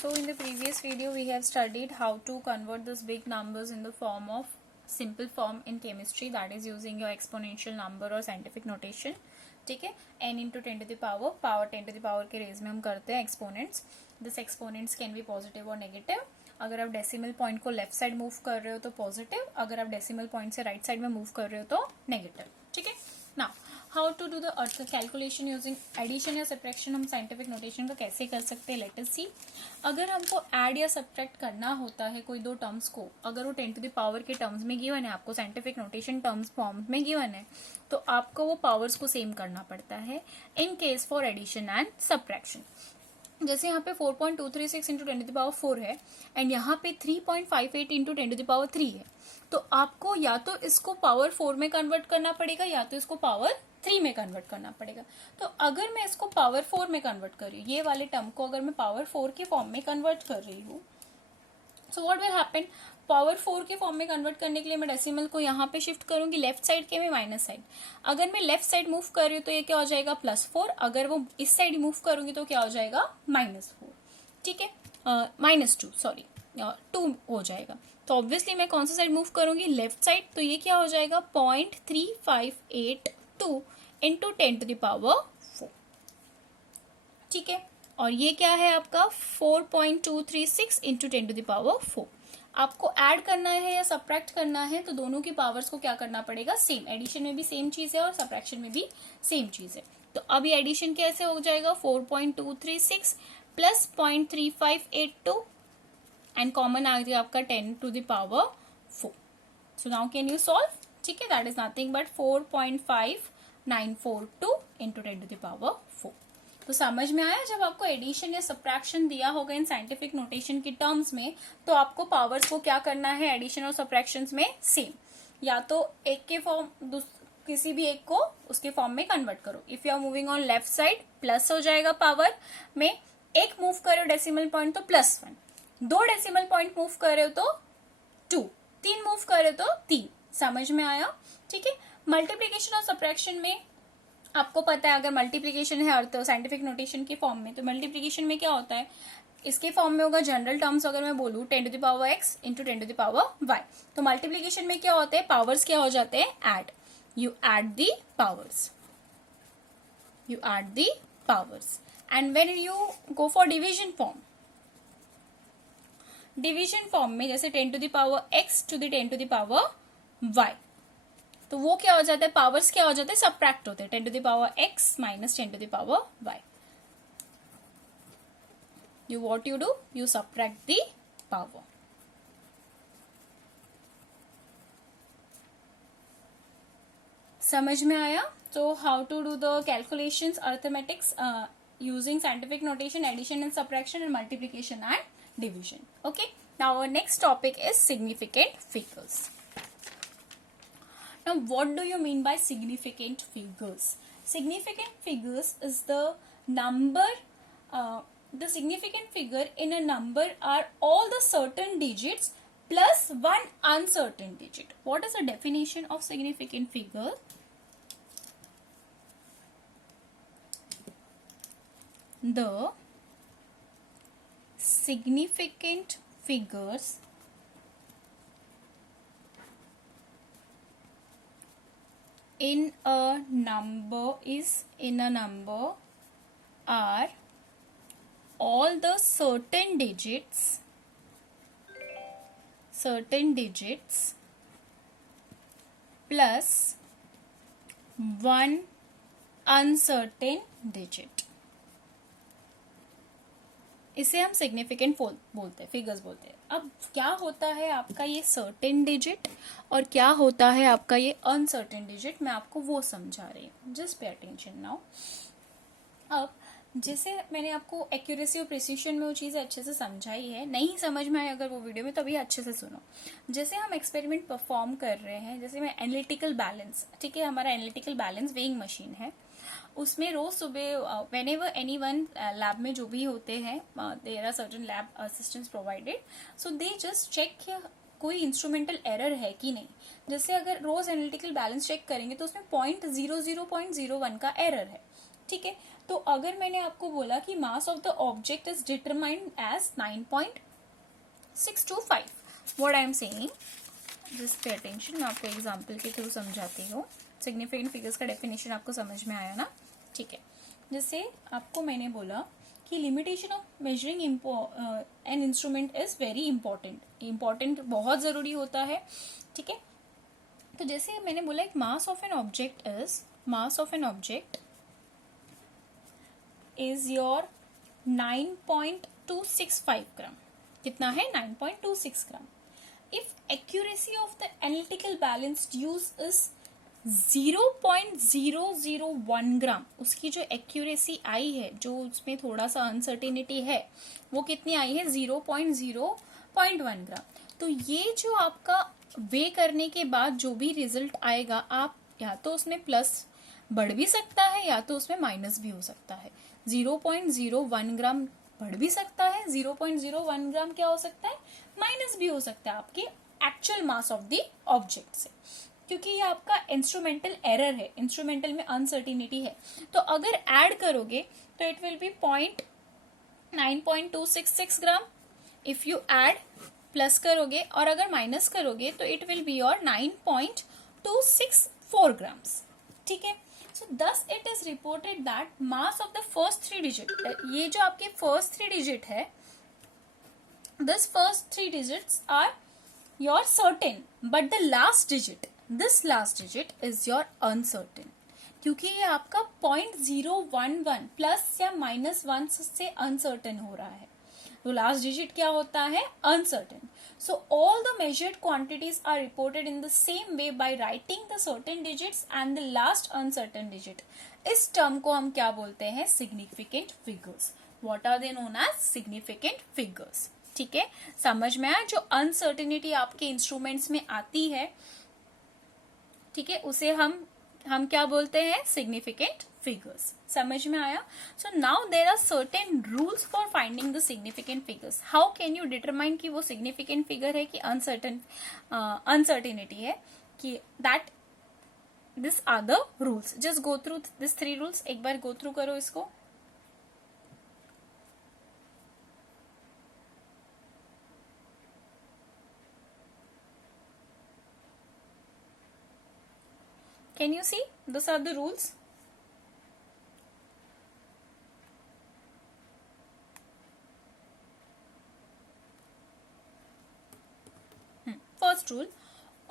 So in the previous video we have studied how to convert these big numbers in the form of simple form in chemistry, that is using your exponential number or scientific notation. ठीक है, n into 10 to the power 10 to the power के raise में हम करते हैं exponents. This exponents can be positive और negative. अगर आप डेसिमल पॉइंट को लेफ्ट साइड मूव कर रहे हो तो पॉजिटिव, अगर आप डेसिमल पॉइंट से राइट साइड में मूव कर रहे हो तो नेगेटिव. ठीक है. Now how to do the calculation using addition या सब्ट्रैक्शन. हम साइंटिफिक नोटेशन का कैसे कर सकते हैं, लेट अस सी. अगर हमको ऐड या सब्ट्रैक्ट करना होता है कोई दो टर्म्स को, अगर वो 10 टू द पावर के टर्म्स में गिवन है, आपको साइंटिफिक नोटेशन टर्म्स फॉर्म में गिवन है, तो आपको वो पावर्स को सेम करना पड़ता है in case for addition and subtraction. जैसे यहाँ पे 4.236 इंटू 10 टू द पावर 4 है एंड यहाँ पे 3.58 इंटू 10 टू द पावर 3 है, तो आपको या तो इसको पावर 4 में कन्वर्ट करना पड़ेगा या तो इसको पावर 3 में कन्वर्ट करना पड़ेगा. तो अगर मैं इसको पावर 4 में कन्वर्ट कर रही हूँ, ये वाले टर्म को अगर मैं पावर 4 के फॉर्म में कन्वर्ट कर रही हूँ, so what will happen. Power 4 के फॉर्म में कन्वर्ट करने के लिए मैं डेसिमल को यहाँ पे शिफ्ट करूंगी लेफ्ट साइड के में माइनस साइड. अगर मैं लेफ्ट साइड मूव कर रही हूँ तो ये क्या हो जाएगा +4. अगर वो इस साइड मूव करूंगी तो क्या हो जाएगा -4. ठीक है, -2 सॉरी 2 हो जाएगा. तो ऑब्वियसली मैं कौन सा साइड मूव करूंगी, लेफ्ट साइड. तो ये क्या हो जाएगा 0.3582 इंटू 10 टू द पावर 4. ठीक है, और ये क्या है आपका 4.236 इंटू 10 टू द पावर 4. आपको ऐड करना है या सब्ट्रैक्ट करना है तो दोनों की पावर्स को क्या करना पड़ेगा, सेम. एडिशन में भी सेम चीज है और सब्ट्रैक्शन में भी सेम चीज है. तो अभी एडिशन कैसे हो जाएगा 4.236 प्लस 0.3582 एंड कॉमन आ गया आपका 10 to the power 4. So now can you solve. ठीक है, that is nothing but 4.5942 into 10 to the power 4. तो समझ में आया, जब आपको एडिशन या सब्ट्रैक्शन दिया होगा इन साइंटिफिक नोटेशन की टर्म्स में, तो आपको पावर्स को क्या करना है एडिशन और सब्ट्रैक्शन में सेम. या तो एक के फॉर्म किसी भी एक को उसके फॉर्म में कन्वर्ट करो. If you are moving on left side plus हो जाएगा पावर में, एक मूव कर रहे हो डेसिमल पॉइंट तो +1, 2 डेसिमल पॉइंट मूव कर रहे हो तो 2, 3 मूव कर रहे हो तो 3. समझ में आया. ठीक है. मल्टीप्लीकेशन और सब्ट्रैक्शन में आपको पता है, अगर मल्टीप्लीकेशन है तो साइंटिफिक नोटेशन के फॉर्म में, तो मल्टीप्लीकेशन में क्या होता है, इसके फॉर्म में होगा जनरल टर्म्स. अगर मैं बोलूं 10 to the power x into 10 to the power y, तो मल्टीप्लीकेशन में क्या होता है, पावर्स क्या हो जाते हैं, add. You add the powers, you add the powers. And when you go for division form, division form में जैसे 10 to the power x to the 10 to the power y, तो वो क्या हो जाता है, पावर्स क्या हो जाते हैं, सब्ट्रैक्ट होते हैं. 10 to the power x minus 10 to the power y. You what you do, you subtract the power. समझ में आया. तो how to do the calculations arithmetics using scientific notation, addition and subtraction, and multiplication and division. Okay, now our next topic is significant figures. Now what do you mean by significant figures? Significant figures is the number, the significant figure in a number are all the certain digits plus one uncertain digit. What is the definition of significant figure? The significant figures in a number are all the certain digits plus one uncertain digit. इसे हम significant बोलते हैं, figures बोलते हैं. अब क्या होता है आपका ये सर्टेन डिजिट और क्या होता है आपका ये अनसर्टेन डिजिट, मैं आपको वो समझा रही हूँ. Just pay attention now. अब जैसे मैंने आपको एक्यूरेसी और प्रिसीशन में वो चीज़ें अच्छे से समझाई है, नहीं समझ में आए अगर वो वीडियो में, तो अभी अच्छे से सुनो. जैसे हम एक्सपेरिमेंट परफॉर्म कर रहे हैं, जैसे मैं एनालिटिकल बैलेंस, ठीक है, हमारा एनालिटिकल बैलेंस वेइंग मशीन है, उसमें रोज सुबह whenever anyone lab में जो भी होते हैं, there are certain lab assistants provided, so they just check कोई इंस्ट्रूमेंटल एरर है कि नहीं. जैसे अगर रोज एनालिटिकल बैलेंस चेक करेंगे तो उसमें 0.0001 का एरर है. ठीक है, तो अगर मैंने आपको बोला कि mass of the object is determined as 9.625, what I am saying, just pay attention, मैं आपको एग्जांपल के थ्रू समझाती हूँ। सिग्निफिकेंट फिगर्स का डेफिनेशन आपको समझ में आया ना, ठीक है। जैसे आपको मैंने बोला कि limitation of measuring an instrument is very important बहुत जरूरी होता है, ठीक है। तो जैसे मैंने बोला एक mass of an object is your 9.265 gram. कितना है? 9.26 gram. If accuracy of the analytical balanced use is 0.001 gram, उसकी जो एक्यूरेसी आई है, जो उसमें थोड़ा सा अनसर्टेनिटी है, वो कितनी आई है? 0.1 ग्राम। तो ये जो आपका वे करने के बाद जो भी रिजल्ट आएगा, आप या तो उसमें प्लस बढ़ भी सकता है या तो उसमें माइनस भी हो सकता है। 0.01 ग्राम बढ़ भी सकता है, 0.01 ग्राम क्या हो सकता है? माइनस भी हो सकता है आपके actual mass of the object से, क्योंकि ये आपका इंस्ट्रूमेंटल एरर है, इंस्ट्रूमेंटल में अनसर्टिनिटी है। तो अगर ऐड करोगे तो it will be 9.266 gram. If you add, plus करोगे, और अगर माइनस करोगे तो it will be your 9.264 grams, ठीक है। So thus it is reported that mass of the first three digit, ये जो आपके first three digit है, this first three digits are your certain, but the last digit, this last digit is your uncertain, क्योंकि ये आपका 0.011 plus या minus 1 से uncertain हो रहा है। तो लास्ट डिजिट क्या होता है? Uncertain. So all the measured quantities are reported in the same way by writing the certain digits and the last uncertain digit. इस टर्म को हम क्या बोलते हैं? significant figures. What are they known as? significant figures. ठीक है, समझ में आया? जो अनसर्टेनिटी आपके इंस्ट्रूमेंट्स में आती है, ठीक है, उसे हम क्या बोलते हैं? Significant figures. समझ में आया? So now there are certain rules for finding the significant figures. How can you determine कि वो सिग्निफिकेंट फिगर है कि अनसर्टेनिटी है, कि that this are the rules. Just go through this 3 rules, एक बार गो थ्रू करो इसको। Can you see? Those are the rules. First rule,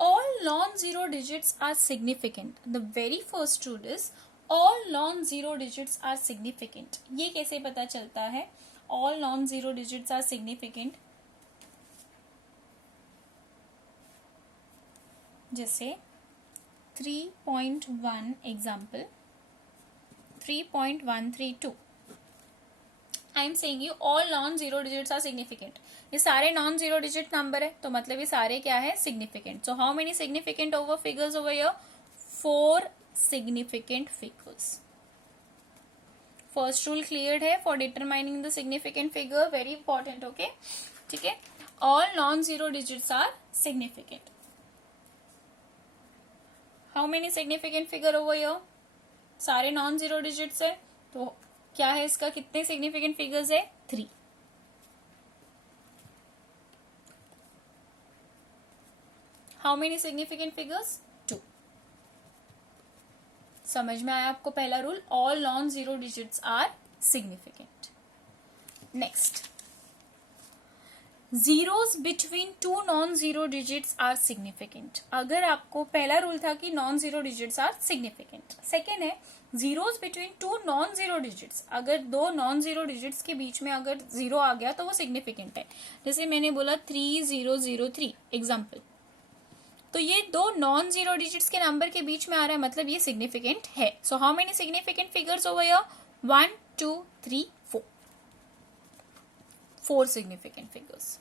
all non-zero digits are significant. The very first rule is all non-zero digits are significant. ये कैसे पता चलता है all non-zero digits are significant? जैसे 3.1 example, 3.132, I am saying you all non zero digits are significant. ये सारे non zero digit number है, तो मतलब ये सारे क्या है? Significant. So how many significant over figures over here? 4 significant figures. First rule clear है for determining the significant figure, very important, okay, ठीक है। All non zero digits are significant. How many significant figure over here? सारे non zero digits है, तो क्या है इसका? कितने सिग्निफिकेंट फिगर्स है? 3। How many significant figures? 2। समझ में आया आपको पहला रूल? All non zero digits are significant. Next, zeros between 2 non zero digits are significant. अगर आपको पहला रूल था कि non zero digits are significant, second है zeros between 2 non zero digits. अगर 2 नॉन जीरो डिजिट्स के बीच में अगर जीरो आ गया तो वो सिग्निफिकेंट है। जैसे मैंने बोला 3003 एग्जाम्पल, तो ये 2 नॉन जीरो डिजिट्स के नंबर के बीच में आ रहा है, मतलब ये सिग्निफिकेंट है। सो how many significant figures over here? 1 2 3 4। 4 significant figures.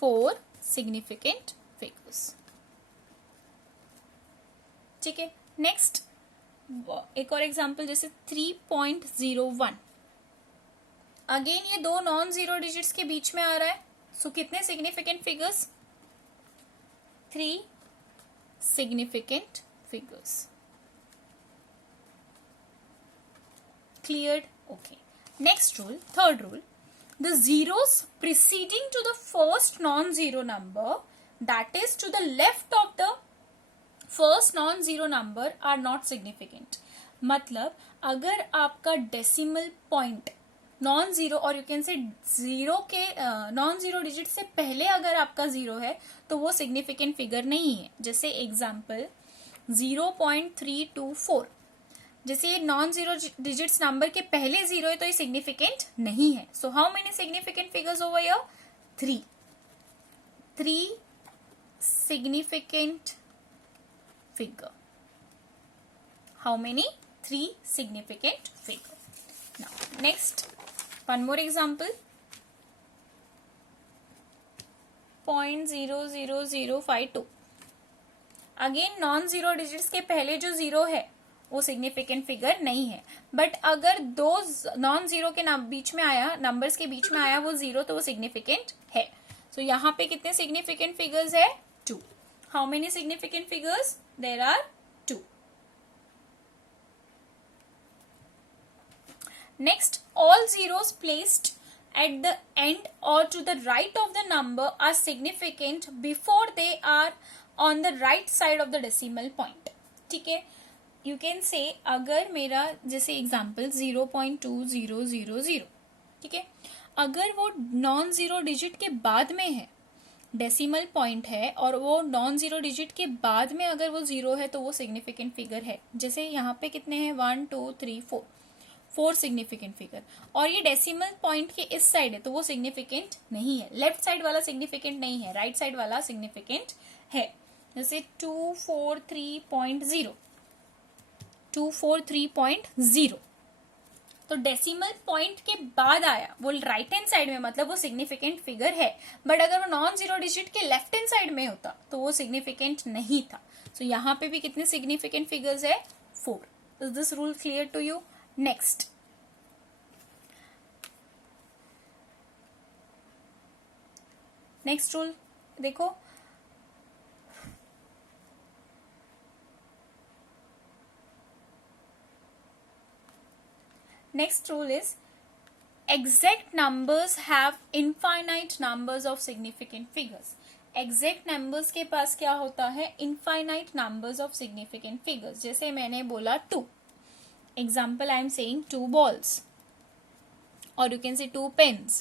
4 significant figures. ठीक है, नेक्स्ट एक और एग्जांपल, जैसे 3.01। अगेन ये 2 नॉन जीरो डिजिट्स के बीच में आ रहा है, सो कितने significant figures? 3 significant figures. Cleared? Okay. Next rule, third rule. The zeros preceding to the first non-zero number, that is to the left of the first non-zero number, are not significant. मतलब अगर आपका decimal point non zero और you can say zero के non zero digit से पहले अगर आपका zero है तो वो सिग्निफिकेंट फिगर नहीं है. जैसे एग्जाम्पल 0.324, जैसे ये नॉन जीरो डिजिट्स नंबर के पहले जीरो है तो ये सिग्निफिकेंट नहीं है. सो how many significant figures over here? 3 significant figure. How many? 3 significant figure. Now next, one more example. 0.00052. Again non zero digits के पहले जो जीरो है वो सिग्निफिकेंट फिगर नहीं है. बट अगर दो नॉन जीरो के बीच में आया, नंबर्स के बीच में आया वो जीरो, तो वो सिग्निफिकेंट है. सो यहाँ पे कितने सिग्निफिकेंट फिगर्स है? 2. How many significant figures? There are 2. Next, all zeros placed at the end or to the right of the number are significant before they are on the right side of the decimal point. ठीक है, you can say अगर मेरा जैसे example 0.2000, ठीक है, अगर वो non zero digit के बाद में है, डेसिमल पॉइंट है और वो नॉन जीरो डिजिट के बाद में अगर वो जीरो है तो वो सिग्निफिकेंट फिगर है. जैसे यहाँ पे कितने हैं? 1 2 3 4 सिग्निफिकेंट फिगर. और ये डेसिमल पॉइंट के इस साइड है तो वो सिग्निफिकेंट नहीं है. लेफ्ट साइड वाला सिग्निफिकेंट नहीं है, राइट साइड वाला सिग्निफिकेंट है. जैसे 243.0, 243.0 तो डेसिमल पॉइंट के बाद आया, वो राइट हैंड साइड में, मतलब वो सिग्निफिकेंट फिगर है. बट अगर वो नॉन जीरो डिजिट के लेफ्ट हैंड साइड में होता तो वो सिग्निफिकेंट नहीं था. सो यहाँ पे भी कितने सिग्निफिकेंट फिगर्स है? 4. Is this rule clear to you? Next, next rule देखो. Next rule is exact numbers have infinite numbers of significant figures. Exact numbers के पास क्या होता है? Infinite numbers of significant figures. जैसे मैंने बोला 2. Example I am saying 2 balls or you can say 2 pens.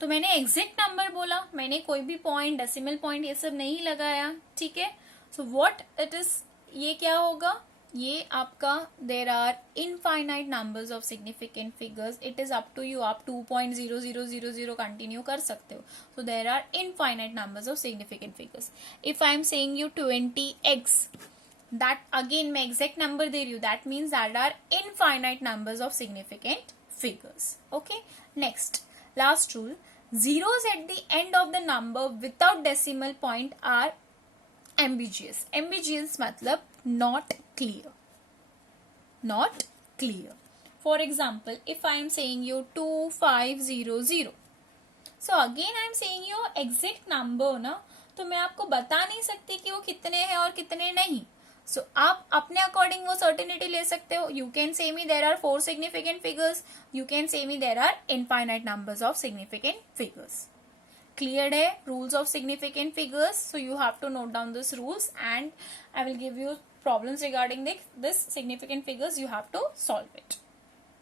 तो मैंने एग्जैक्ट नंबर बोला, मैंने कोई भी पॉइंट, डेसिमल पॉइंट ये सब नहीं लगाया. ठीक है, सो व्हाट इट इज, ये क्या होगा? ये आपका there are infinite numbers of significant figures. It is up to you, आप 2.0000 कंटिन्यू कर सकते हो. So there are infinite numbers of significant figures. If I am saying you 20x, that again मैं एग्जैक्ट नंबर दे रही हूँ, that means that are infinite numbers of significant figures. Okay, next, last rule. zeros at the end of the number without decimal point are ambiguous. Ambiguous मतलब not clear. Not clear. For example, if I am saying you 2500, so again I am saying you exact number ना, तो मैं आपको बता नहीं सकती कि वो कितने हैं और कितने नहीं. So आप अपने अकॉर्डिंग वो सर्टेनिटी ले सकते हो. You can say me there are 4 significant figures. You can say me there are infinite numbers of significant figures. Cleared है rules of significant figures. So you have to note down these rules and I will give you problems regarding this significant figures. You have to solve it.